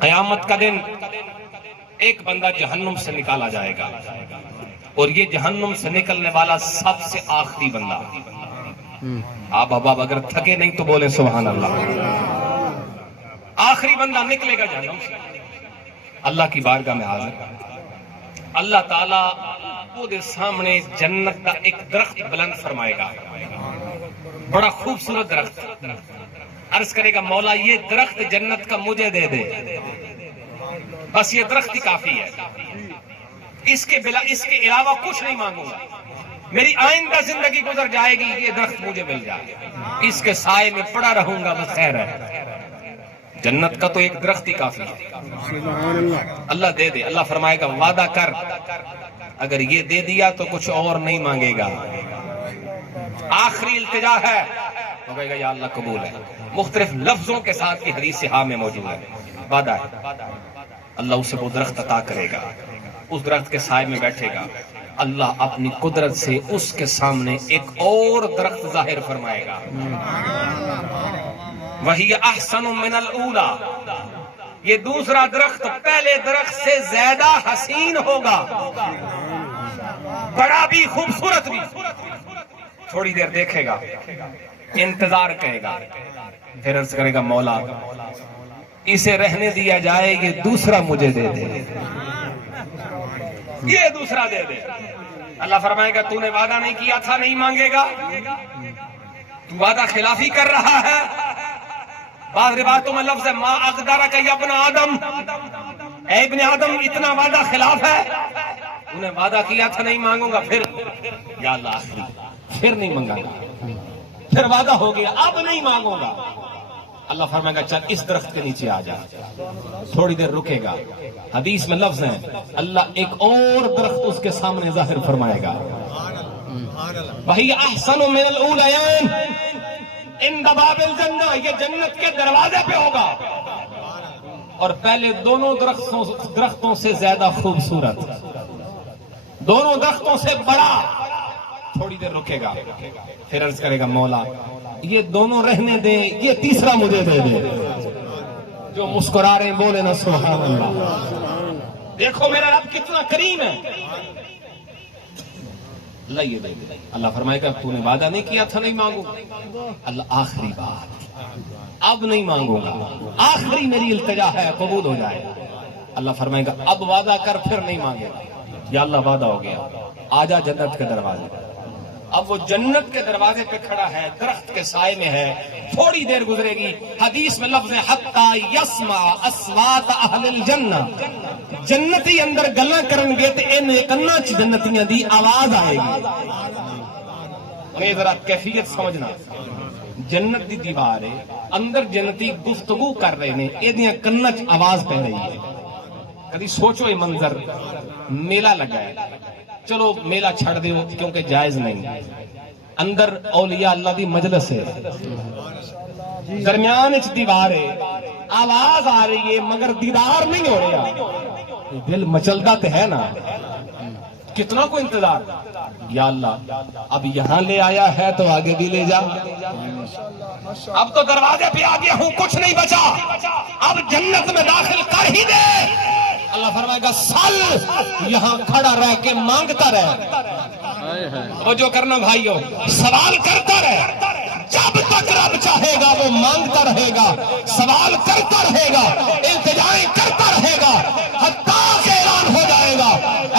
قیامت کا دن ایک بندہ جہنم سے نکالا جائے گا, اور یہ جہنم سے نکلنے والا سب سے آخری بندہ. آپ احباب اگر تھکے نہیں تو بولے سبحان اللہ. آخری بندہ نکلے گا جہنم سے, اللہ کی بارگاہ میں حاضر. اللہ تعالیٰ وہ دے سامنے جنت کا ایک درخت بلند فرمائے گا, بڑا خوبصورت درخت. عرض کرے گا مولا یہ درخت جنت کا مجھے دے دے, بس یہ درخت ہی کافی ہے, اس کے علاوہ کچھ نہیں مانگوں گا. میری آئندہ زندگی گزر جائے گی, یہ درخت مجھے مل جائے, اس کے سائے میں پڑا رہوں گا, بس خیر ہے. جنت کا تو ایک درخت ہی کافی ہے. اللہ دے دے. اللہ فرمائے گا وعدہ کر, اگر یہ دے دیا تو کچھ اور نہیں مانگے گا. آخری التجا ہے, تو کہے گا یا اللہ قبول ہے. مختلف لفظوں کے ساتھ کی حدیث صحیحہ میں موجود ہے. وعدہ ہے, اللہ اسے وہ درخت عطا کرے گا, اس درخت کے سائے میں بیٹھے گا. اللہ اپنی قدرت سے اس کے سامنے ایک اور درخت ظاہر فرمائے گا. وہی احسن من الاولی, یہ دوسرا درخت پہلے درخت سے زیادہ حسین ہوگا, بڑا بھی خوبصورت بھی. تھوڑی دیر دیکھے گا, انتظار کرے گا, پھر عرض کرے گا مولا اسے رہنے دیا جائے, یہ دوسرا مجھے دے دے, یہ دوسرا دے دے. اللہ فرمائے گا تو نے وعدہ نہیں کیا تھا نہیں مانگے گا, تو وعدہ خلافی کر رہا ہے, بعض روایتوں میں لفظ ہے ما اقدرک یا ابن آدم، اے ابن آدم اتنا وعدہ خلاف ہے، انہیں وعدہ کیا تھا نہیں مانگوں گا، پھر یا اللہ آخری پھر نہیں مانگا گا، پھر وعدہ ہو گیا اب نہیں مانگوں گا، اللہ فرمائے گا چل اس درخت کے نیچے آ جا، تھوڑی دیر رکے گا، حدیث میں لفظ ہیں اللہ ایک اور درخت اس کے سامنے ظاہر فرمائے گا، وہی احسن من الاولیین ان باب الجنہ، یہ جنت کے دروازے پہ ہوگا، اور پہلے دونوں درختوں سے زیادہ خوبصورت، دونوں درختوں سے بڑا، تھوڑی دیر رکے گا، پھر عرض کرے گا مولا یہ دونوں رہنے دیں، یہ تیسرا مجھے دے دے، جو مسکرا رہے ہیں بولے نا سبحان اللہ، دیکھو میرا رب کتنا کریم ہے، اللہ یہ دے دے، اللہ فرمائے گا تو نے وعدہ نہیں کیا تھا نہیں مانگوں، اللہ آخری بات اب نہیں مانگوں گا، آخری میری التجا ہے قبول ہو جائے، اللہ فرمائے گا اب وعدہ کر پھر نہیں مانگے گا، یا اللہ وعدہ ہو گیا آجا جنت کے دروازے، اب وہ جنت کے دروازے پہ کھڑا ہے، درخت کے سائے میں ہے، تھوڑی دیر گزرے گی، حدیث میں لفظ ہے حتی یسمع اصوات اہل الجنہ، جنتی اندر گلاں کرن گے تے ان کنا چ جنتیاں دی آواز آئے گی، انہیں ذرا کیفیت سمجھنا، جنت دی دیوار ہے، اندر جنتی گفتگو کر رہے نے، ایدیاں کنا چ آواز پہ رہی ہے، کبھی سوچو یہ منظر، میلہ لگا ہے، چلو میلہ چھڑ دے کیونکہ جائز نہیں، اندر اولیاء اللہ دی مجلس ہے، درمیان اچ دیوار ہے، آواز آ رہی ہے مگر دیدار نہیں ہو رہا، دل مچلتا تے ہے نا، کتنا کو انتظار، یا اللہ اب یہاں لے آیا ہے تو آگے بھی لے جا، اب تو دروازے پہ آ گیا ہوں کچھ نہیں بچا، اب جنت میں داخل کر ہی دے، اللہ فرمائے گا سل، یہاں کھڑا رہ کے مانگتا رہ، وہ جو کرنا بھائیو سوال کرتا رہ، جب تک رب چاہے گا وہ مانگتا رہے گا، سوال کرتا رہے گا، التجائیں کرتا رہے گا، حتیٰ کہ اعلان ہو جائے گا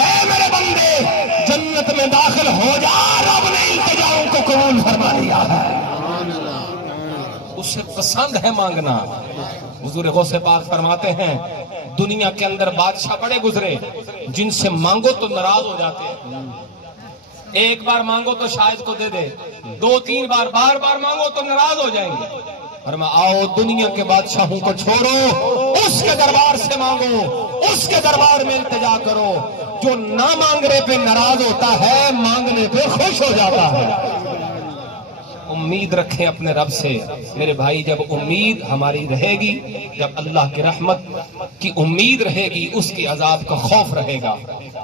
اے میرے بندے جنت میں داخل ہو جا، رب نے التجاؤں کو قبول فرما لیا ہے، اسے پسند ہے مانگنا، حضور غوث پاک فرماتے ہیں دنیا کے اندر بادشاہ بڑے گزرے جن سے مانگو تو ناراض ہو جاتے ہیں، ایک بار مانگو تو شاید کو دے دے، دو تین بار بار بار مانگو تو ناراض ہو جائیں گے، فرما آؤ دنیا کے بادشاہوں کو چھوڑو، اس کے دربار سے مانگو، اس کے دربار میں التجا کرو، جو نہ مانگنے پہ ناراض ہوتا ہے مانگنے پہ خوش ہو جاتا ہے، امید رکھیں اپنے رب سے میرے بھائی، جب امید ہماری رہے گی، جب اللہ کی رحمت کی امید رہے گی، اس کی عذاب کا خوف رہے گا،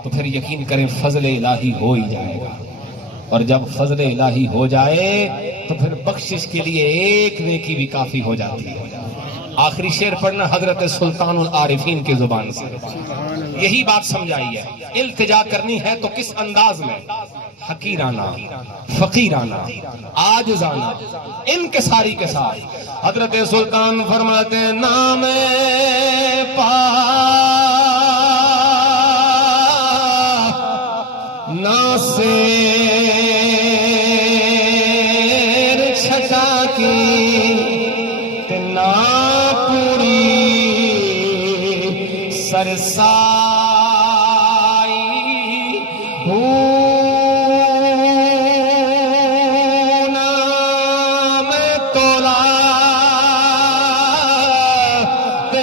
تو پھر یقین کریں فضل الہی ہو ہی جائے گا، اور جب فضل الہی ہو جائے تو پھر بخشش کے لیے ایک نیکی بھی کافی ہو جاتی ہے۔ آخری شعر پڑھنا حضرت سلطان العارفین کی زبان سے، یہی بات سمجھائی ہے، التجا کرنی ہے تو کس انداز میں، حقیرانہ، فقیرانہ، عاجزانہ، انکساری کے ساتھ۔ حضرت سلطان فرماتے ہیں نام پاک ناسیر چھٹا کی نا پوری سرسائی نام تولا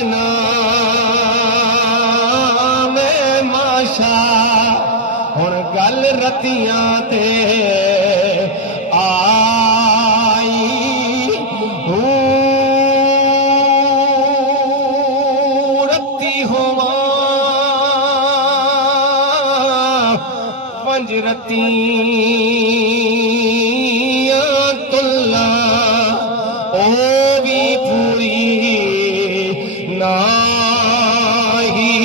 نام ماشا ہن گل رتیاں تے تلا او بھی پوری ناہی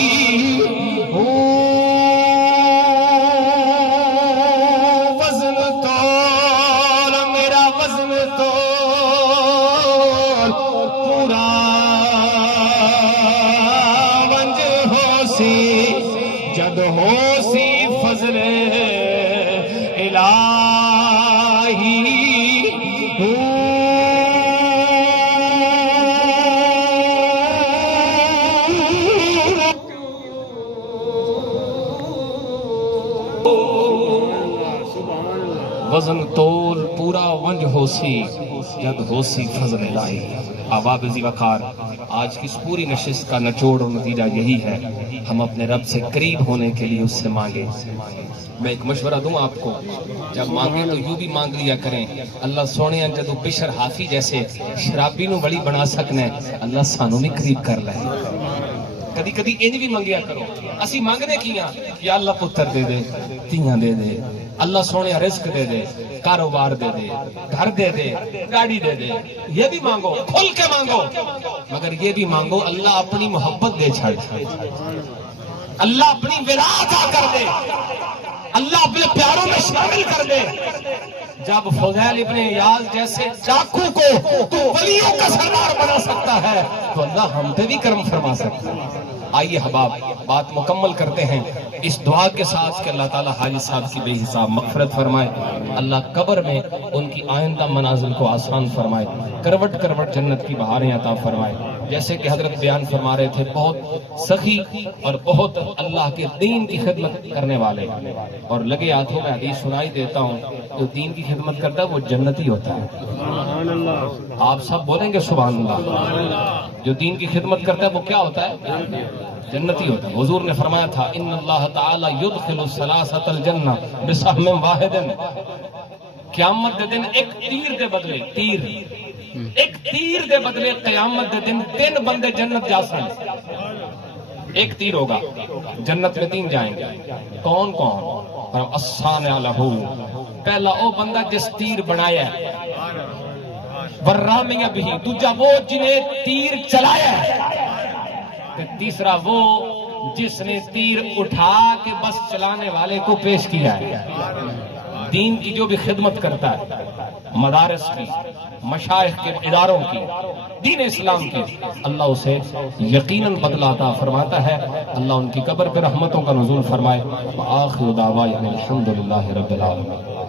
وزن تول میرا وزن تول پورا ونج ہو سی جد ہو سی فضل الہی وزن تول پورا ونج ہوسی جد ہوسی فضل الہی. احباب ذی وقار، آج کی اس پوری نشست کا نچوڑ اور نتیجہ یہی ہے، ہم اپنے رب سے قریب ہونے کے لیے اس سے مانگیں. میں ایک مشورہ دوں آپ کو، جب مانگیں تو یوں بھی مانگ لیا کریں، اللہ سونے جدو بشر حافی جیسے شرابی نو بڑی بنا سکنے، اللہ سانو بھی قریب کر لے. کدی کدی انج بھی منگیا کرو. اسی مانگنے کیاں، یا اللہ پتر دے دے، تیاں دے دے، اللہ سونے رزق دے دے، کاروبار دے دے، گھر دے دے، گاڑی دے دے. یہ بھی مانگو، کھل کے مانگو، مگر یہ بھی مانگو اللہ اپنی محبت دے چھڑ، اللہ اپنی ولا عطا کر دے، اللہ اپنے پیاروں میں شامل کر دے. جب فضیل ابن عیاض جیسے ڈاکو کو تو ولیوں کا سردار بنا سکتا ہے تو اللہ ہم پہ بھی کرم فرما سکتا ہے. آئیے حباب بات مکمل کرتے ہیں اس دعا کے ساتھ کہ اللہ تعالیٰ حاجی صاحب کی بے حساب مغفرت فرمائے، اللہ قبر میں ان کی آئندہ منازل کو آسان فرمائے، کروٹ کروٹ جنت کی بہاریں عطا فرمائے. جیسے کہ حضرت بیان فرما رہے تھے، بہت سخی اور بہت اللہ کے دین کی خدمت کرنے والے، اور لگے ہاتھوں میں حدیث سنائی دیتا ہوں، جو دین کی خدمت کرتا ہے وہ جنتی ہوتا ہے. آپ سب بولیں گے سبحان اللہ. جو دین کی خدمت کرتا ہے وہ کیا ہوتا ہے؟ جنتی ہوتا ہے. حضور نے فرمایا تھا ان اللہ تعالی یدخل الثلاثۃ الجنہ بسہم واحد. قیامت دے دن ایک تیر دے بدلے ایک تیر دے بدلے قیامت دے دن 3 بندے جنت جا سکتے. ایک تیر ہوگا جنت میں 3 جائیں گے. کون کون؟ الصانع لہ، پہلا وہ بندہ جس تیر بنایا ہے، والرامی بہ، دوجا وہ جنہیں تیر چلایا ہے، تیسرا وہ جس نے تیر اٹھا کے بس چلانے والے کو پیش کیا ہے. دین کی جو بھی خدمت کرتا ہے، مدارس کی، مشائخ کے اداروں کی، دین اسلام کی، اللہ اسے یقیناً بدلہ عطا فرماتا ہے. اللہ ان کی قبر پہ رحمتوں کا نزول فرمائے. وآخر دعوانا الحمدللہ رب العالمین.